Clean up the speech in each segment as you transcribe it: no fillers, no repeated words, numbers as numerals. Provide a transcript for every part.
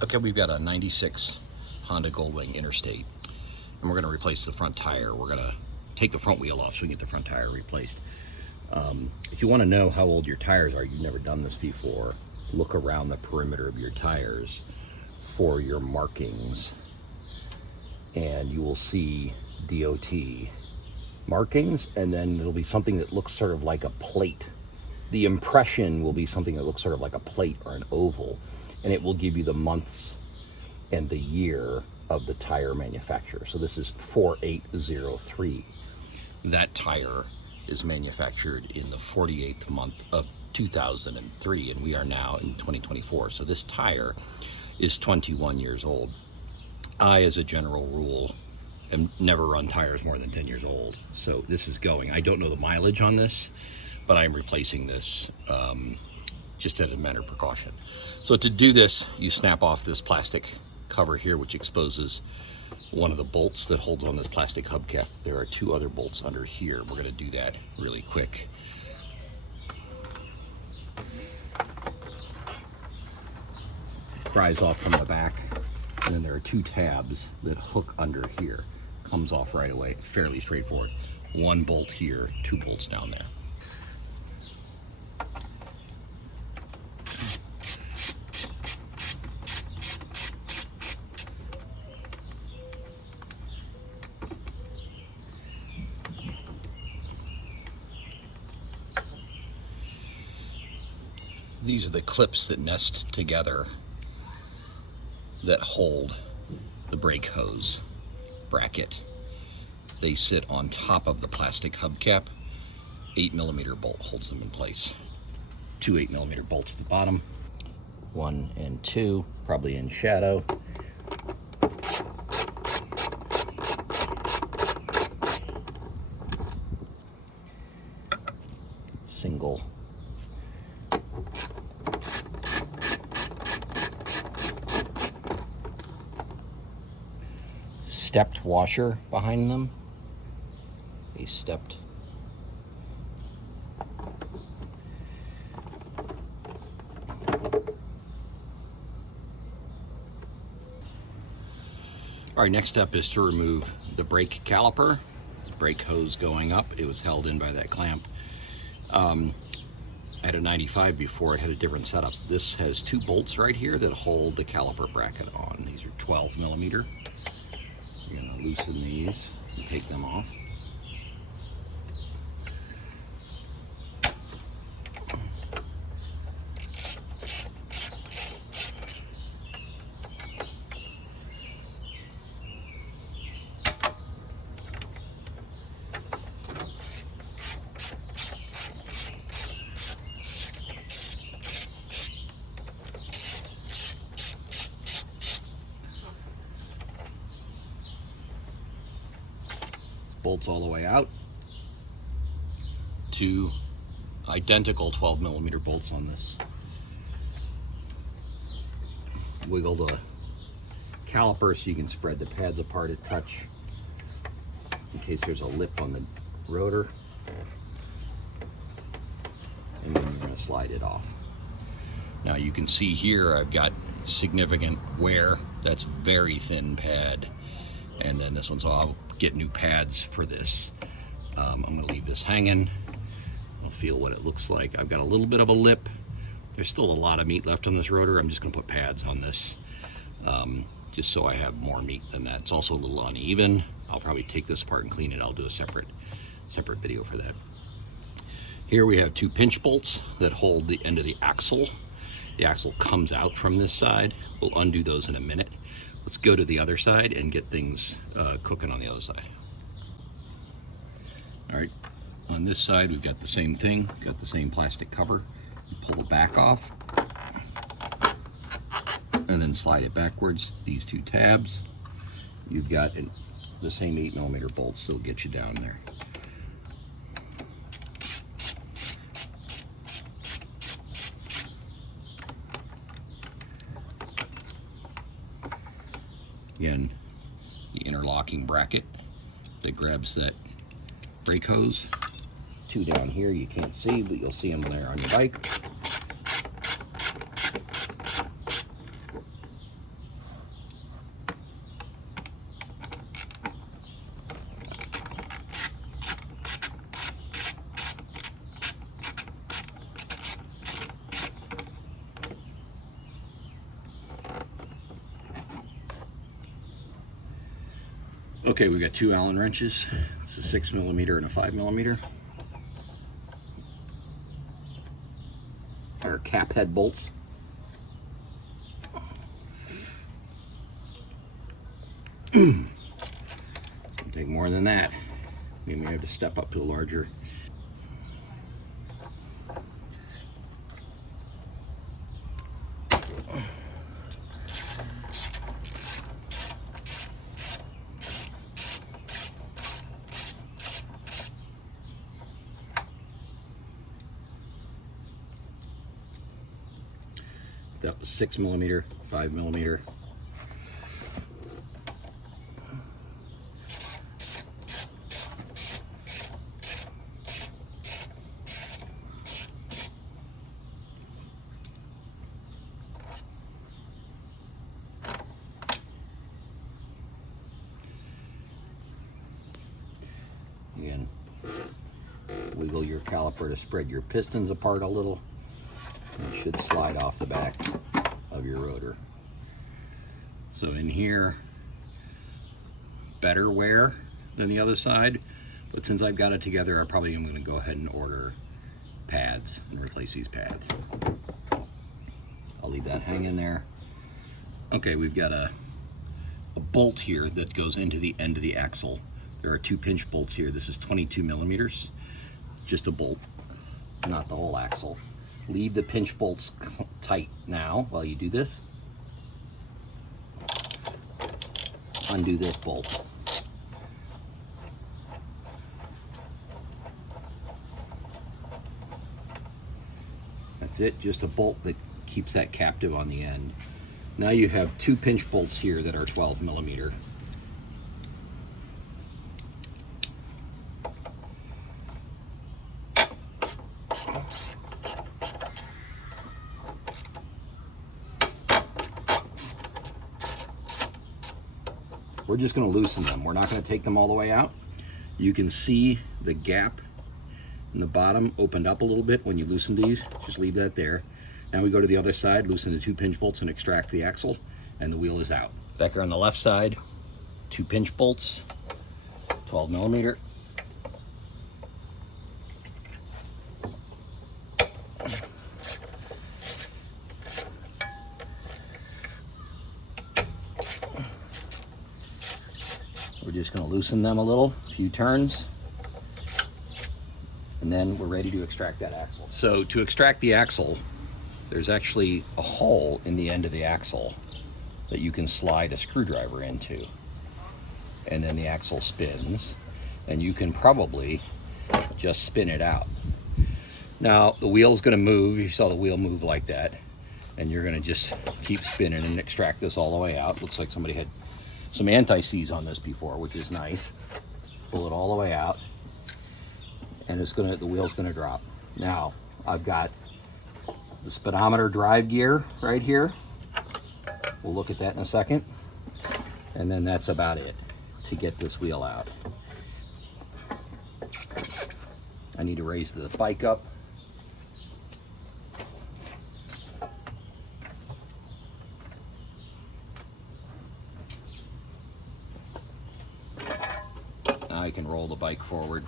Okay, we've got a 96 Honda Goldwing Interstate, and we're going to replace the front tire. We're going to take the front wheel off so we can get the front tire replaced. If you want to know how old your tires are, you've never done this before, look around the perimeter of your tires for your markings, and you will see DOT markings, and then it'll be something that looks sort of like a plate. The impression will be something that looks sort of like a plate or an oval, and it will give you the months and the year of the tire manufacturer. So this is 4803. That tire is manufactured in the 48th month of 2003, and we are now in 2024. So this tire is 21 years old. I, as a general rule, am never run tires more than 10 years old. So this is going. I don't know the mileage on this, but I'm replacing this just as a matter of precaution. So to do this, you snap off this plastic cover here, which exposes one of the bolts that holds on this plastic hubcap. There are two other bolts under here. We're going to do that really quick. Pries off from the back, and then there are two tabs that hook under here. Comes off right away, fairly straightforward. One bolt here, two bolts down there. These are the clips that nest together that hold the brake hose bracket. They sit on top of the plastic hubcap. 8mm bolt holds them in place. Two 8mm bolts at the bottom. 1 and 2, probably in shadow. Single stepped washer behind them. A stepped All right, next step is to remove the brake caliper. This brake hose going up, it was held in by that clamp. I had a 95 before, it had a different setup. This has two bolts right here that hold the caliper bracket on. These are 12mm. You're gonna loosen these and take them off. Bolts all the way out. Two identical 12mm bolts on this. Wiggle the caliper so you can spread the pads apart a touch in case there's a lip on the rotor. And then you're going to slide it off. Now you can see here I've got significant wear. That's very thin pad. And then this one's all, I'll get new pads for this. I'm going to leave this hanging. I'll feel what it looks like. I've got a little bit of a lip. There's still a lot of meat left on this rotor. I'm just going to put pads on this just so I have more meat than that. It's also a little uneven. I'll probably take this apart and clean it. I'll do a separate video for that. Here we have two pinch bolts that hold the end of the axle. The axle comes out from this side. We'll undo those in a minute. Let's go to the other side and get things cooking on the other side. All right, on this side we've got the same thing, got the same plastic cover. You pull the back off and then slide it backwards. These two tabs, you've got the same 8mm bolts that'll get you down there. Again, the interlocking bracket that grabs that brake hose. Two down here you can't see, but you'll see them there on your bike. Okay, we've got two Allen wrenches. It's a 6mm and a 5mm. Our cap head bolts. Take more than that. We may have to step up to a larger. That was 6mm, 5mm. Again, wiggle your caliper to spread your pistons apart a little. It should slide off the back of your rotor. So in here, better wear than the other side, but since I've got it together, I probably am going to go ahead and order pads and replace these pads. I'll leave that hanging there. Okay, we've got a bolt here that goes into the end of the axle. There are two pinch bolts here. This is 22mm, just a bolt, not the whole axle. Leave the pinch bolts tight now while you do this. Undo this bolt. That's it, just a bolt that keeps that captive on the end. Now you have two pinch bolts here that are 12mm. We're just going to loosen them. We're not going to take them all the way out. You can see the gap in the bottom opened up a little bit when you loosen these. Just leave that there. Now we go to the other side, loosen the two pinch bolts and extract the axle, and the wheel is out. Back here on the left side, two pinch bolts, 12mm. We're just going to loosen them a little, a few turns, and then we're ready to extract that axle. So to extract the axle, there's actually a hole in the end of the axle that you can slide a screwdriver into. And then the axle spins, and you can probably just spin it out. Now the wheel's going to move. You saw the wheel move like that, and you're going to just keep spinning and extract this all the way out. Looks like somebody had some anti-seize on this before, which is nice. Pull it all the way out, and the wheel's gonna drop. Now I've got the speedometer drive gear right here. We'll look at that in a second, and then that's about it to get this wheel out. I need to raise the bike up. I can roll the bike forward.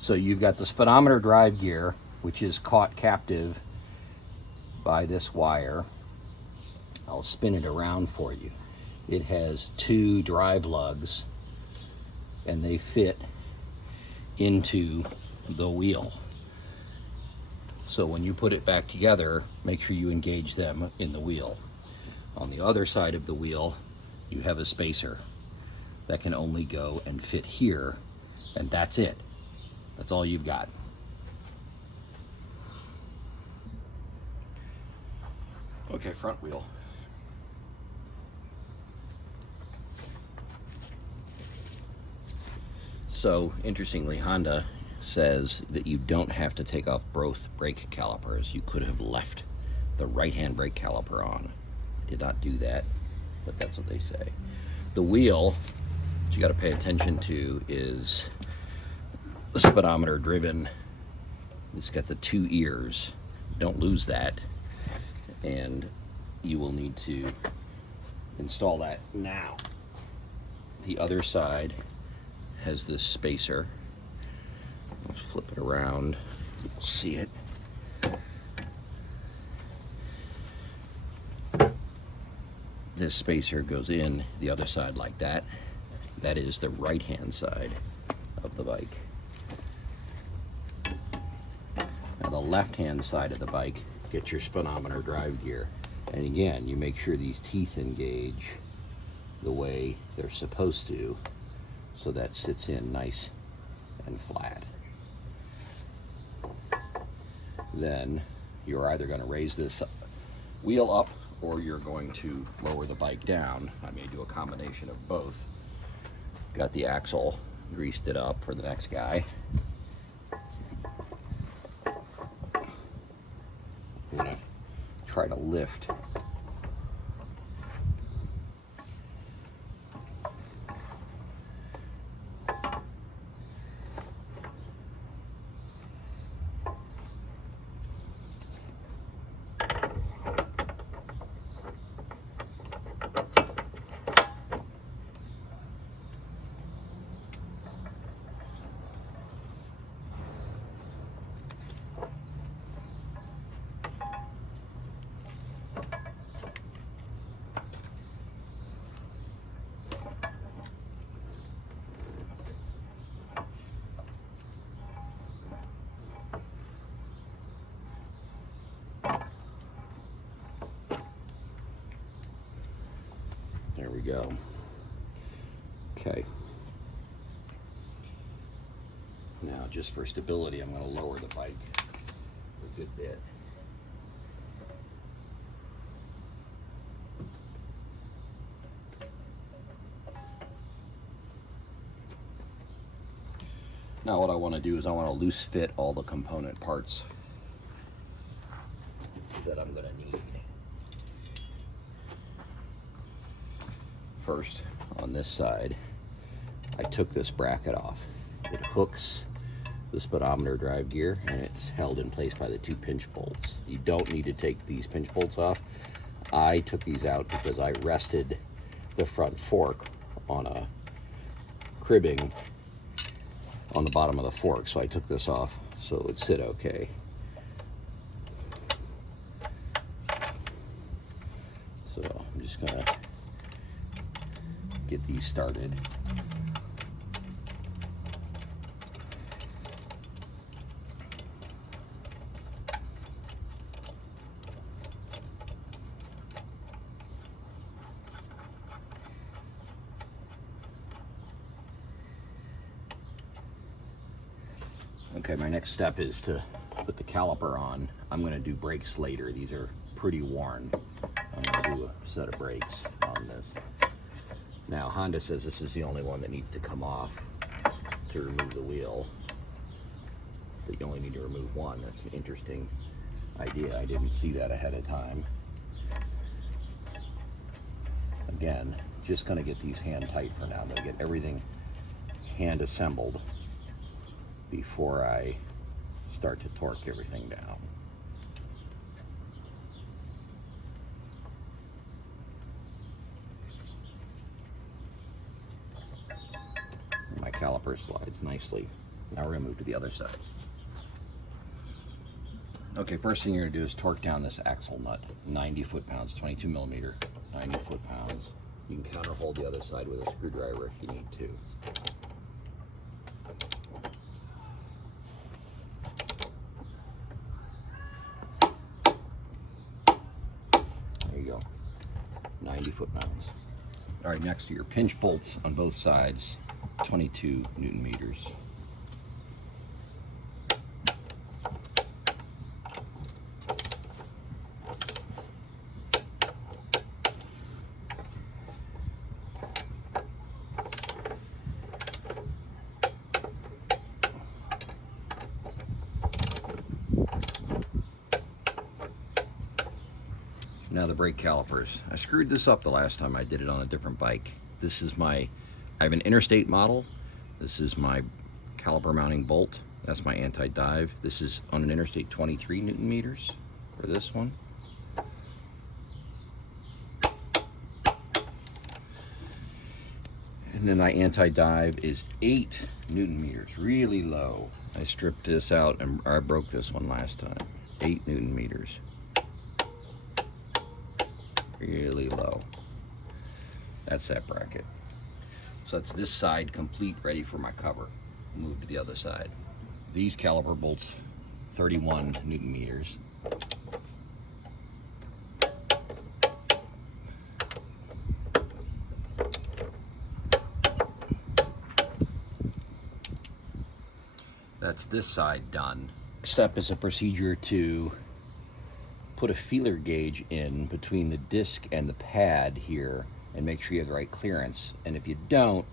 So you've got the speedometer drive gear, which is caught captive by this wire. I'll spin it around for you. It has two drive lugs, and they fit into the wheel. So when you put it back together, make sure you engage them in the wheel. On the other side of the wheel, you have a spacer that can only go and fit here, and that's it. That's all you've got. Okay, front wheel. So interestingly, Honda says that you don't have to take off both brake calipers. You could have left the right-hand brake caliper on. I did not do that, but that's what they say. The wheel, what you got to pay attention to is the speedometer driven. It's got the two ears. Don't lose that, and you will need to install that now. The other side has this spacer. Let's flip it around. You'll see it. This spacer goes in the other side like that. That is the right-hand side of the bike. Now the left-hand side of the bike gets your speedometer drive gear. And again, you make sure these teeth engage the way they're supposed to, so that sits in nice and flat. Then you're either going to raise this wheel up or you're going to lower the bike down. I may do a combination of both. Got the axle, greased it up for the next guy. I'm gonna try to lift. There we go. Okay. Now, just for stability, I'm going to lower the bike a good bit. Now what I want to do is I want to loose fit all the component parts that I'm going to need. First, on this side, I took this bracket off. It hooks the speedometer drive gear and it's held in place by the 2 pinch bolts. You don't need to take these pinch bolts off. I took these out because I rested the front fork on a cribbing on the bottom of the fork, so I took this off so it would sit okay. So I'm just gonna get these started. Okay, my next step is to put the caliper on. I'm going to do brakes later. These are pretty worn. I'm going to do a set of brakes on this. Now, Honda says this is the only one that needs to come off to remove the wheel. That you only need to remove one. That's an interesting idea. I didn't see that ahead of time. Again, just going to get these hand tight for now. I'm going to get everything hand assembled before I start to torque everything down. My caliper slides nicely. Now we're going to move to the other side. Okay, first thing you're going to do is torque down this axle nut. 90 foot-pounds, 22 millimeter, 90 foot-pounds. You can counter hold the other side with a screwdriver if you need to. There you go, 90 foot-pounds. All right, next to your pinch bolts on both sides, 22 Newton meters. Now the brake calipers. I screwed this up the last time I did it on a different bike. This is I have an Interstate model. This is my caliper mounting bolt. That's my anti-dive. This is on an Interstate 23 Newton meters for this one. And And then my anti-dive is 8 Newton meters, really low. I stripped this out and I broke this one last time. 8 Newton meters. Really low. That's that bracket. So that's this side complete, ready for my cover. Move to the other side. These caliper bolts, 31 Newton meters. That's this side done. Next step is a procedure to put a feeler gauge in between the disc and the pad here and make sure you have the right clearance. And if you don't,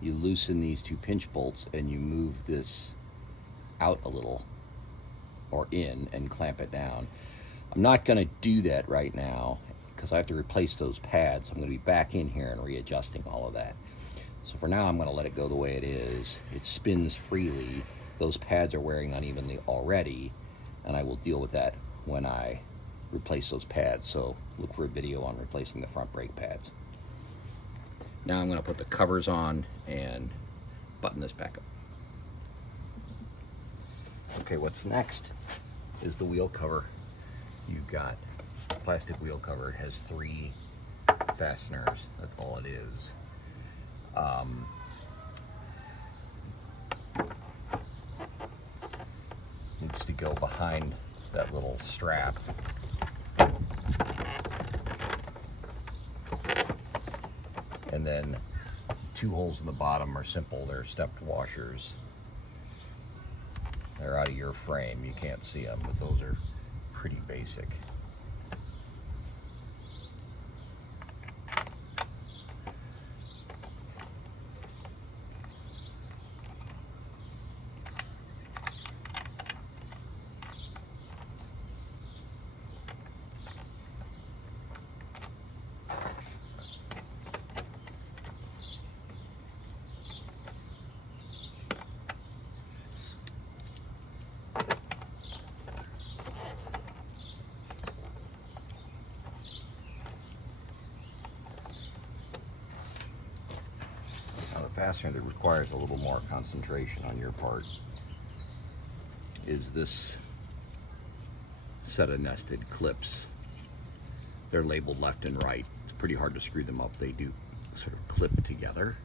you loosen these 2 pinch bolts and you move this out a little or in and clamp it down. I'm not going to do that right now because I have to replace those pads. I'm going to be back in here and readjusting all of that. So for now, I'm going to let it go the way it is. It spins freely. Those pads are wearing unevenly already, and I will deal with that when I replace those pads. So look for a video on replacing the front brake pads. Now I'm going to put the covers on and button this back up. Okay, what's next is the wheel cover. You've got a plastic wheel cover. It has 3 fasteners. That's all it is. Needs to go behind that little strap. And then 2 holes in the bottom are simple. They're stepped washers. They're out of your frame. You can't see them, but those are pretty basic. Fastener that requires a little more concentration on your part is this set of nested clips. They're labeled left and right. It's pretty hard to screw them up. They do sort of clip together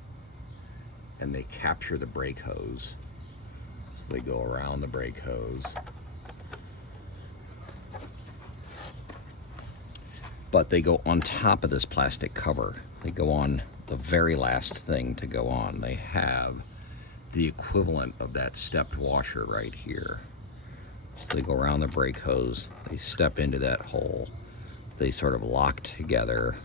and they capture the brake hose. So they go around the brake hose. But they go on top of this plastic cover. They go on the very last thing to go on. They have the equivalent of that stepped washer right here. So they go around the brake hose, they step into that hole, they sort of lock together.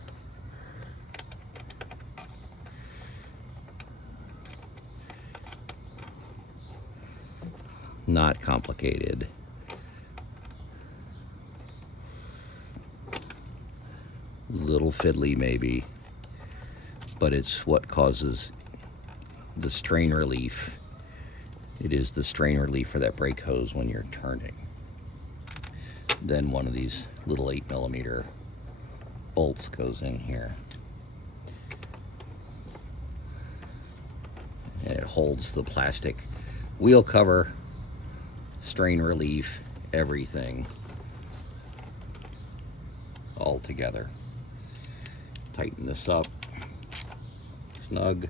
Not complicated. Little fiddly maybe, but it's what causes the strain relief. It is the strain relief for that brake hose when you're turning. Then one of these little 8mm bolts goes in here. And it holds the plastic wheel cover, strain relief, everything all together. Tighten this up, snug.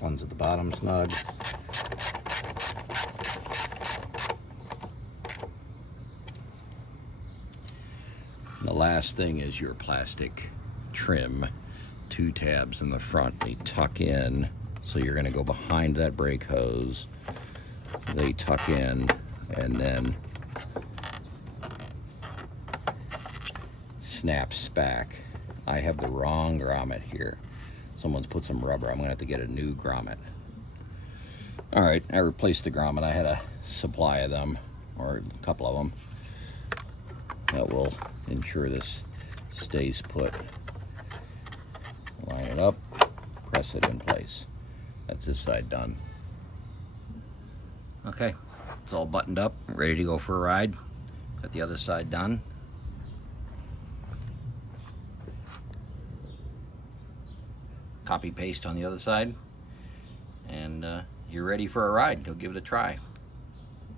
One's at the bottom, snug. And the last thing is your plastic trim. 2 tabs in the front, they tuck in, so you're gonna go behind that brake hose. They tuck in, and then snaps back. I have the wrong grommet here. Someone's put some rubber. I'm gonna have to get a new grommet. All right, I replaced the grommet. I had a supply of them, or a couple of them. That will ensure this stays put. Line it up, press it in place. That's this side done. Okay, it's all buttoned up, ready to go for a ride. Got the other side done. copy paste on the other side, and you're ready for a ride. Go give it a try.